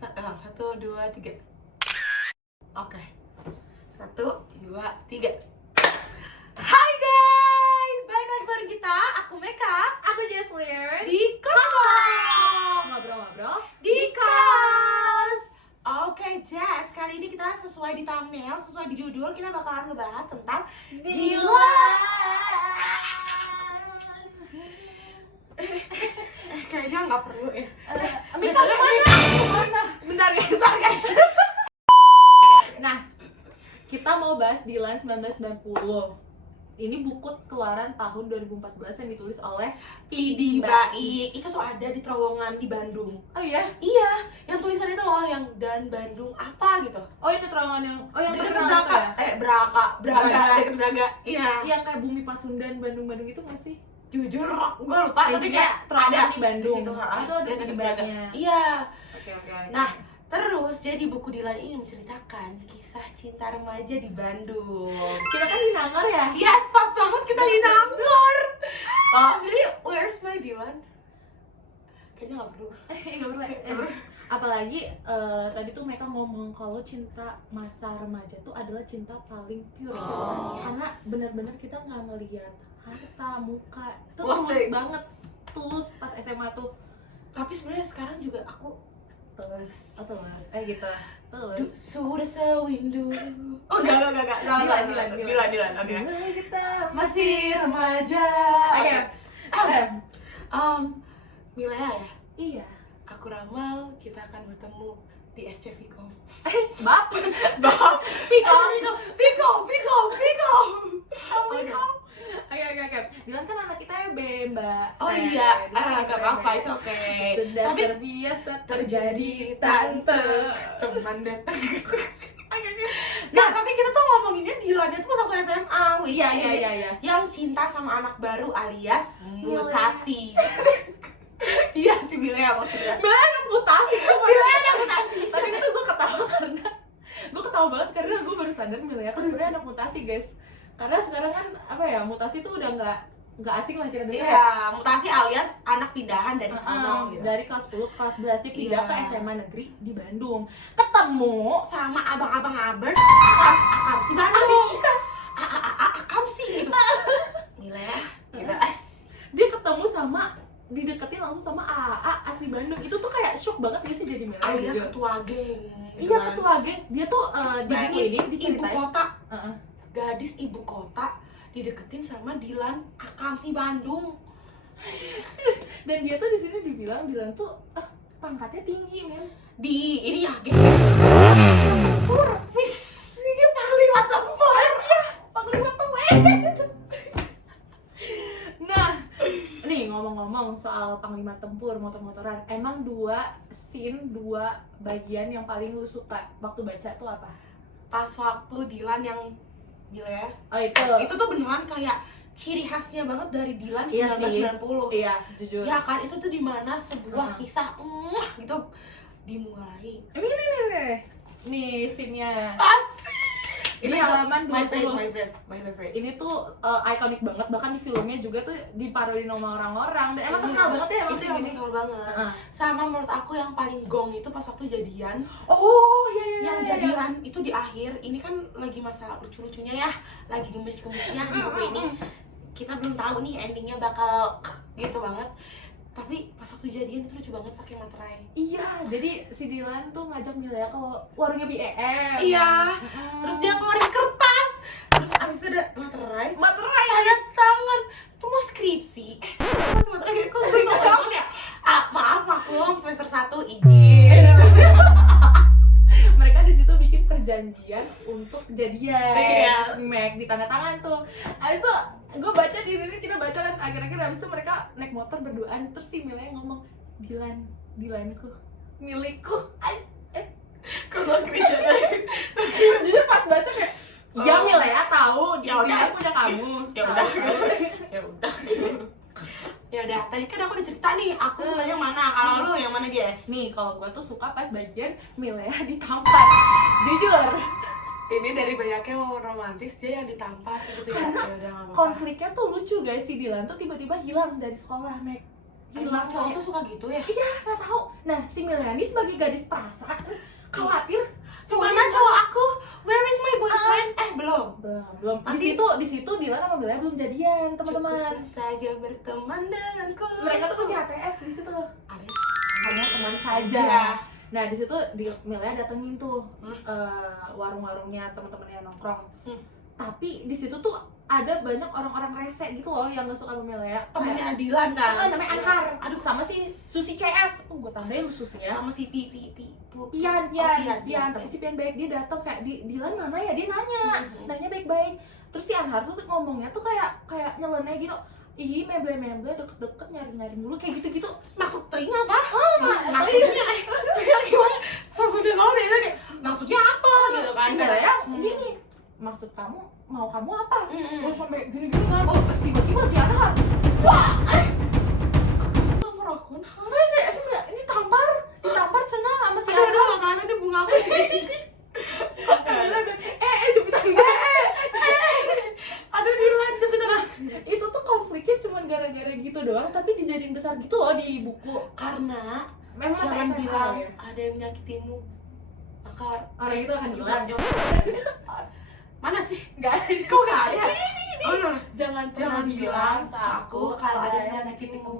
1, 2, 3. Oke. 1, 2, 3. Hai guys, balik lagi bareng kita. Aku Meka. Aku Jesslyn. Di Kos. Ngobrol-ngobrol Di Kos. Oke Jess, kali ini kita sesuai di thumbnail, sesuai di judul, kita bakalan ngebahas tentang kayaknya nggak perlu ya. Mika mana? Bentar guys. Nah, kita mau bahas Dilan 1990. Ini buku keluaran tahun 2014 yang ditulis oleh Pidi Baik. Itu tuh ada di terowongan di Bandung. Oh iya? Iya, yang tulisan itu loh, yang dan Bandung apa gitu. Oh ini terowongan yang yang Deket terkenal Braga, itu ya? Braga, deket Braga. Iya. Yang kayak Bumi Pasundan, Bandung-Bandung itu nggak sih? Jujur, gue lupa. Tapi Intinya kayak terowongan ada di Bandung. situ, Itu ada deket di Braga. Braganya. Iya. Oke. Nah, terus jadi buku Dilan ini menceritakan kisah cinta remaja di Bandung. kita kan di Nangor ya? Yes, pas banget kita di Nangor. Oh, jadi where's my Dilan? Kayaknya nggak perlu. Nggak perlu. Apalagi tadi tuh mereka ngomong kalau cinta masa remaja tuh adalah cinta paling pure. Karena benar-benar kita nggak ngelihat harta, muka, itu tulus Wasik. banget, tulus pas SMA tuh. Tapi sebenarnya sekarang juga aku tulus. Oh tulus, gitu, tulus. Sudah sewindu. Oh enggak. Dilan. Oke. Kita Masih remaja. Oke. Milea ya. Iya. Aku ramal kita akan bertemu di SC Vkom. Bap. Vkom. Oke. Dilan kan anak kita ya Mbak. Oh iya, nggak apa-apa, it's okay. Sudah Tapi terbiasa terjadi tante teman datang. Nah, tapi kita tuh ngomonginnya Dilannya tuh pas waktu SMA. Iya. Yang cinta sama anak baru alias mutasi. Iya sih, Milea maksudnya. Milea anak mutasi. Milea anak mutasi. Tadi itu gue ketawa banget karena gue baru sadar Milea tuh sebenarnya anak mutasi guys. Karena sekarang kan apa ya, mutasi tuh udah nggak asing lah kita dengar. Iya, mutasi alias anak pindahan dari sana gitu. Dari kelas 10 ke kelas 11 dia pindah Iya. ke SMA negeri di Bandung. Ketemu Sama abang-abang abers akam si Bandung. Akam sih gitu. Milea, dia ketemu sama dideketin langsung sama AA asli Bandung. Itu tuh kayak shock banget gak sih jadi Milea alias gitu. ketua geng. Iya, ketua geng. Dia tuh di buku ini ibu diceritain kota. Gadis ibu kota dideketin sama Dilan akam si Bandung. dan dia tuh di sini dibilang Dilan tuh pangkatnya tinggi men. Di ini ya geng tempur. Wis, ini panglima tempur. Panglima tempur. Nah, nih ngomong-ngomong soal panglima tempur motor-motoran, emang dua bagian yang paling lu suka waktu baca tuh apa? Pas waktu Dilan yang Milea, Oh itu itu tuh beneran kayak ciri khasnya banget dari Dilan Iya sih. 1990. Iya, jujur. Ya kan, itu tuh dimana sebuah kisah gitu dimulai. Nih scene-nya. Asik. Ini halaman my 20. favorite. Ini tuh ikonik banget, bahkan di filmnya juga tuh diparodiin sama orang-orang dan emang terkenal banget ya emang itu kayak yang gini. terkenal banget. Sama menurut aku yang paling gong itu pas waktu jadian. Oh iya. Yang jadian itu di akhir. Ini kan lagi masa lucu-lucunya ya, lagi gemes-gemesnya di buku ini. Kita belum tahu nih endingnya bakal gitu banget. Tapi pas waktu jadian itu lucu banget pakai materai. Iya, jadi si Dilan tuh ngajak Milea ke warungnya BEM. Iya. Terus dia ngeluarin kertas. Terus abis itu ada materai. Tanda tangan. Itu mau skripsi. Materai kok skripsi banget ya? Maaf maklum semester 1 izin. Mereka di situ bikin perjanjian untuk jadian. Iya. Di tanda tangan tuh. Abis itu gue baca di sini, kita baca kan akhir-akhir habis itu mereka naik motor berduaan, terus si Milea ngomong Dilanku milikku. Kok gue kerja tadi? Jujur pas baca kayak ya Milea tahu Ya udah. dia punya kamu. Ya udah. Ya udah, tadi kan aku udah cerita nih, aku suka yang mana. Kalau lu yang mana, Jess? Nih kalau gue tuh suka pas bagian Milea ditampar. Jujur. Ini dari banyaknya momen romantis, dia yang ditampar gitu ya. Karena Ya udah, nggak apa-apa. konfliknya tuh lucu guys, si Dilan tuh tiba-tiba hilang dari sekolah, Meg. Emang cowok tuh suka gitu ya? Iya, nggak tahu. Nah, si Milani sebagai gadis perasaan khawatir Mana cowok aku? Where is my boyfriend? belum. Masih- Di situ Dilan sama Bella belum jadian, teman-teman. Cukup saja berteman denganku. Mereka tuh masih ATS di situ. Alias Hanya teman saja. Nah, di situ Mila datengin tuh warung-warungnya teman-temannya nongkrong. Tapi di situ tuh ada banyak orang-orang rese gitu loh yang gak suka sama Mila ya. Temennya Dilan kan? Namanya Anhar. Aduh, sama si Susi CS. Gue tambahin lu Susi ya. Sama si Pian. Pian. Tapi si Pian baik, dia datang kayak Dilan mana ya? Dia nanya baik-baik. Terus si Anhar tuh ngomongnya tuh kayak nyeleneh gitu. Ih, memble deket-deket nyari-nyari dulu kayak gitu-gitu. Masuk telinga apa? Maksudnya gimana? Sosoknya lo deh kayak maksudnya apa gitu kan? Sebenarnya gini, maksud kamu mau kamu apa? Terus sampai gini-gini kan, tiba-tiba si Anhar, wah, Nomor aku sebenarnya ditampar cenah sama si aduh Anhar. makanan di bunga aku. Cepetan Aduh Dilan cepetan. Itu tuh konfliknya cuma gara-gara gitu doang, tapi dijadiin besar gitu loh di buku. Karena Memang jangan SMA bilang ya. ada yang menyakitimu, maka Orang itu akan hilang. mana sih? Nggak ada. Kok nggak ada? Oh, no. Jangan Jangan bilang ke aku kalau ada yang menyakitimu. menyakitimu.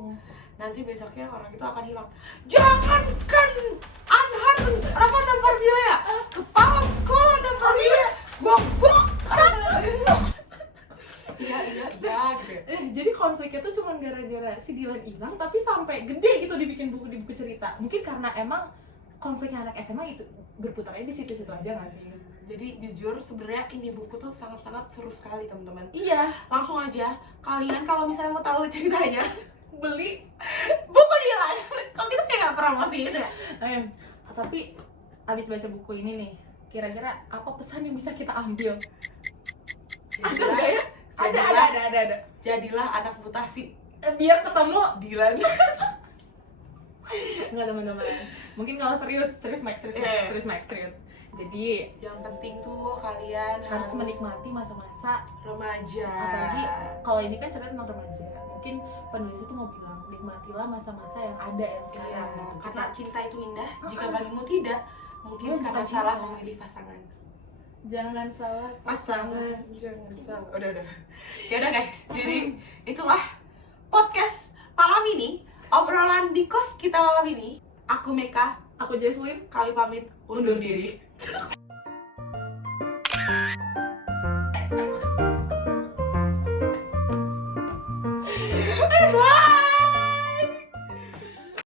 Nanti besoknya orang itu akan hilang. Jangankan Anhar apa nampar Vilea, kepala sekolah nampar Vilea, gua bakar. Iya gitu ya. Jadi konfliknya tuh cuma gara-gara si Dilan hilang, tapi sampai gede gitu dibikin buku di buku cerita. Mungkin karena emang konfliknya anak SMA itu berputarnya di situ-situ aja nggak sih? Jadi jujur sebenarnya ini buku tuh sangat-sangat seru sekali teman-teman. Iya. Langsung aja kalian kalau misalnya mau tahu ceritanya beli buku Dilan. Kok kita kayak nggak promosiin ya? Tapi abis baca buku ini nih, kira-kira apa pesan yang bisa kita ambil? Ada nggak ya? Ada. Jadilah anak mutasi. Biar ketemu Dilan. nggak teman-teman. Mungkin kalau serius Max. Jadi Yang penting tuh kalian harus menikmati masa-masa remaja. apalagi kalau ini kan cerita tentang remaja. Mungkin penulis itu mau bilang nikmatilah masa-masa yang ada yang sekarang. Iya, gitu. karena cinta itu indah. Jika bagimu tidak, mungkin Bukan karena cinta. salah memilih pasangan. Jangan salah Jangan salah. Udah. Ya udah guys. Jadi itulah podcast malam ini, obrolan di kos kita malam ini. Aku Meka, aku Jesslyn kami pamit undur diri.